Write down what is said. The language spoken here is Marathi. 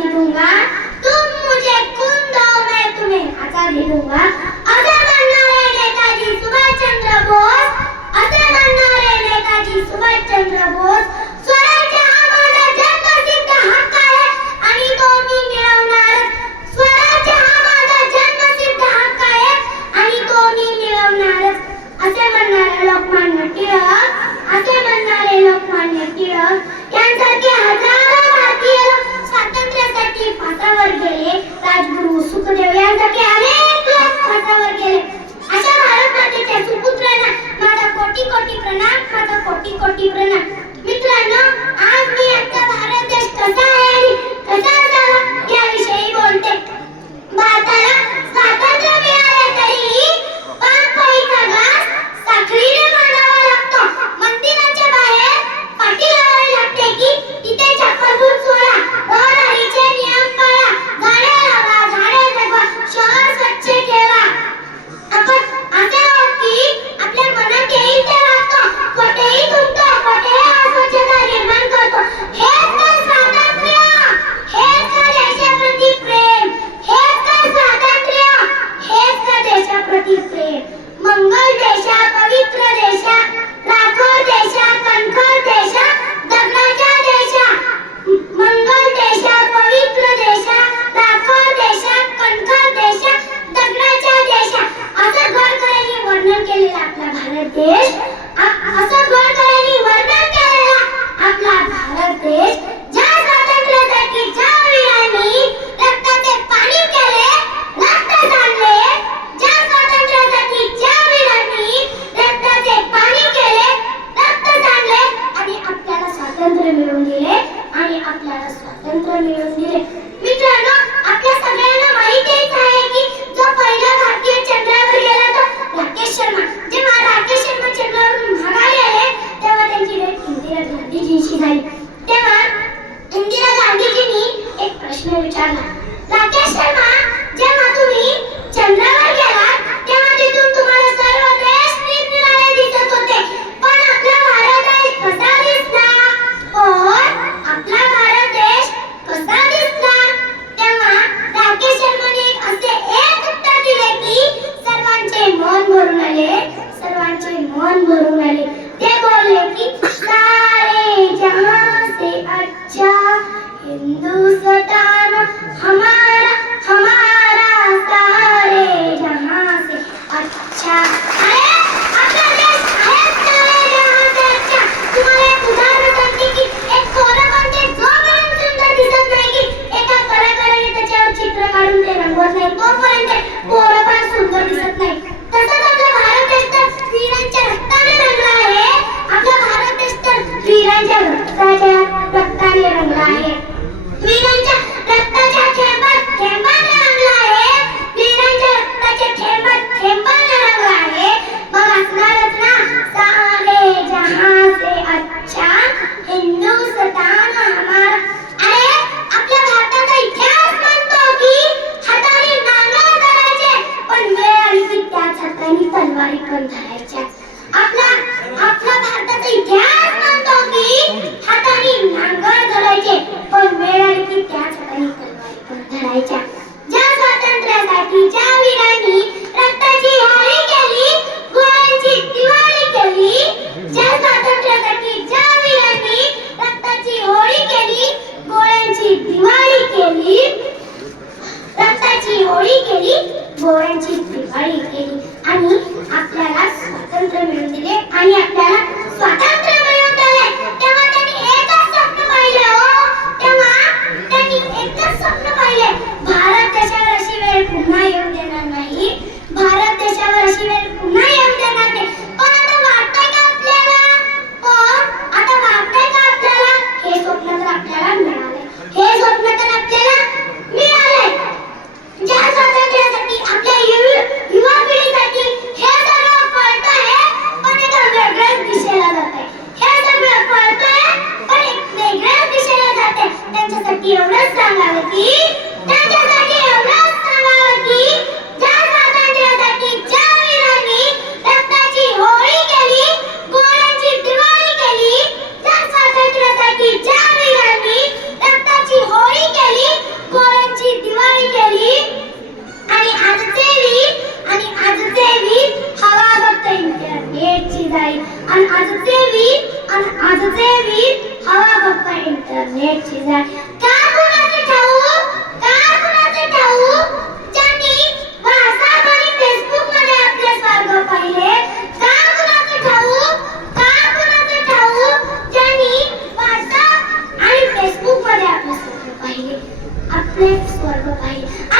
आजादी दूंगा, तुम मुझे खून दो मैं तुम्हें आजादी दूंगा. असे म्हणणारे नेताजी सुभाषचंद्र बोस, असे म्हणणारे नेताजी सुभाषचंद्र बोस. स्वराज्य हा माझा जन्मसिद्ध हक्क आहे आणि तो मी मिळवणारच. स्वराज्य हा माझा जन्मसिद्ध हक्क आहे आणि तो मी मिळवणारच. असे म्हणणारे लोकमान्य टिळक, असे म्हणणारे लोकमान्य टिळक यांसारखे हजारो भारतीय स्वातंत्र्यासाठी फासावर गेले. राजगुरू सुखदेव यांसारखे अनेक लोक फासावर गेले. अशा भारत मातेच्या सुपुत्रांना माझा कोटी कोटी प्रणाम, माझा कोटी कोटी प्रणाम. मित्रांनो, आज मी आपला भारत देश कसा आहे आणि कसा झाला याविषयी बोलते. भारताला स्वातंत्र्य मिळाले तरी पाणपोईचा घास साखळीने बांधावा लागतो. मंदिराच्या बाहेर पाटी लावावी लागते की तिथे चप्पल सोडा, रहदारीचे नियम पाळा, झाडे लावा, झाडे जगवा, शहर स्वच्छ ठेवा. आपण असे आहोत की आपल्या मनात येईल ते वागतो, कोठेही थुंकतो, कोठेही अस्वच्छता निर्माण करतो. हेच काय स्वातंत्र्य, हेच का देशाप्रती प्रेम, हेच काय स्वातंत्र्य, हेच का देशाप्रती प्रेम. मंगल देशा, पवित्र देशा, राखोर देशा, कणखर देशा, दगडाच्या देशा. मंगल देशा, पवित्र देशा, राखोर देशा, कणखर देशा, दगडाच्या देशा. असं गडकऱ्यांनी वर्णन केलेला आपला भारत देश, असं गडकऱ्यांनी वर्णन केलेला आपला भारत देश. ज्या स्वातंत्र्यासाठी ज्या वीरांनी रक्ताचे पाणी केले, रक्त सांडले, ज्या स्वातंत्र्यासाठी ज्या वीरांनी रक्ताचे पाणी केले, रक्त सांडले आणि आपल्याला स्वातंत्र्य मिळवून दिले आणि आपल्याला स्वातंत्र्य मिळवून दिले. मित्रांनो, आपल्या सगळ्यांना माहितीच आहे की जो पहिला भारतीय चंद्रावर गेला तो राकेश शर्मा. जेव्हा राकेश शर्मा चंद्रावरून माघारी आले तेव्हा त्यांची भेट इंदिरा गांधीजींशी झाली. तेव्हा इंदिरा गांधीजींनी एक प्रश्न विचारला, राकेश शर्मा, जेव्हा तुम्ही चंद्रावर गेलात तेव्हा तिथून तुम्हाला सर्व देश निरनिराळे दिसत होते, पण आपला भारत देश कसा दिसला? पण आपला भारत देश कसा दिसला? तेव्हा राकेश शर्माने असे एक उत्तर दिले की सर्वांचे मन भरून आले, सर्वांचे मन भरून आले. ते बोलले की सारे जहां से अच्छा हिंदुस्तान हमारा, हमारा सारे जहां से अच्छा. अरे आपला देश आहे सारे जहां से अच्छा. तुम्हाला एक उदाहरण सांगते की एक कोरं ते जोपर्यंत सुंदर दिसत नाही की एका कलाकाराने त्याच्यावर चित्र काढून ते रंगवत नाही तोपर्यंत कोरं पण सुंदर दिसत नाही. तसंच आपला भारत देश तर वीरांच्या रक्ताने रंगला आहे. आपला भारत देश तर वीरांच्या रक्ताने रंगला आहे. वीरांच्या रक्ताच्या थेंबात थेंबाने रंगला आहे. वीरांच्या रक्ताच्या थेंबात थेंबाने रंगला आहे. मग असणारच ना सारे जहां से अच्छा हिंदुस्तान हमारा. अरे आपल्या भारताचा इतिहास म्हणतो की हाताने नांगर धरायचे पण वेळ आली की त्याच हाताने तलवारी पण धरायच्या. आपला भारताचा इतिहास म्हणतो की हाताने नांगर धरायचे पण वेळ आली की त्याच हाताने तलवारी पण धरायच्या. ज्या स्वातंत्र्यासाठी ज्या वीरांनी रक्ताची होळी केली, गोळ्यांची दिवाळी केली, ज्या स्वातंत्र्यासाठी ज्या वीरांनी रक्ताची होळी केली, गोळ्यांची दिवाळी केली, रक्ताची होळी केली, गोळ्यांची दिवाळी केली आणि आपल्याला स्वातंत्र्य मिळवून दिले आणि आपल्याला स्वातंत्र्य मिळवून दिले. तेव्हा त्यांनी एकच स्वप्न पाहिले हो. तेव्हा त्यांनी एकच स्वप्न पाहिले, भारत देशावर अशी वेळ पुन्हा येऊ देणार नाही, भारत देशावर अशी वेळ पुन्हा येऊ देणार नाही. पण आता वाटतंय का आपल्याला? पण आता वाटतंय का आपल्याला? हे स्वप्न तर आपल्याला मिळाले, हे स्वप्न तर आपल्याला मिळाले. ज्या स्वातंत्र्यासाठी आपल्या युवा पिढीसाठी हे सगळं कळतंय पण एका वेगळ्याच दिशेला जातंय. हे सगळं कळतंय पण एक वेगळ्याच दिशेला जाते. त्यांच्यासाठी एवढंच सांगावं की ज्या स्वातंत्र्यासाठी ज्या वीरांनी रक्ताची होळी केली, गोळ्यांची दिवाळी केली, ज्या स्वातंत्र्यासाठी ज्या वीरांनी रक्ताची होळी केली, गीत हवा गप्पा इंटरनेटची जाण का कुणाचे ठाऊक ज्यांनी व्हॉट्सअप आणि फेसबुक मध्ये आपले स्वर्ग पाहिले का कुणाचे ठाऊक ज्यांनी व्हॉट्सअप आणि फेसबुक मध्ये आपले स्वर्ग पाहिले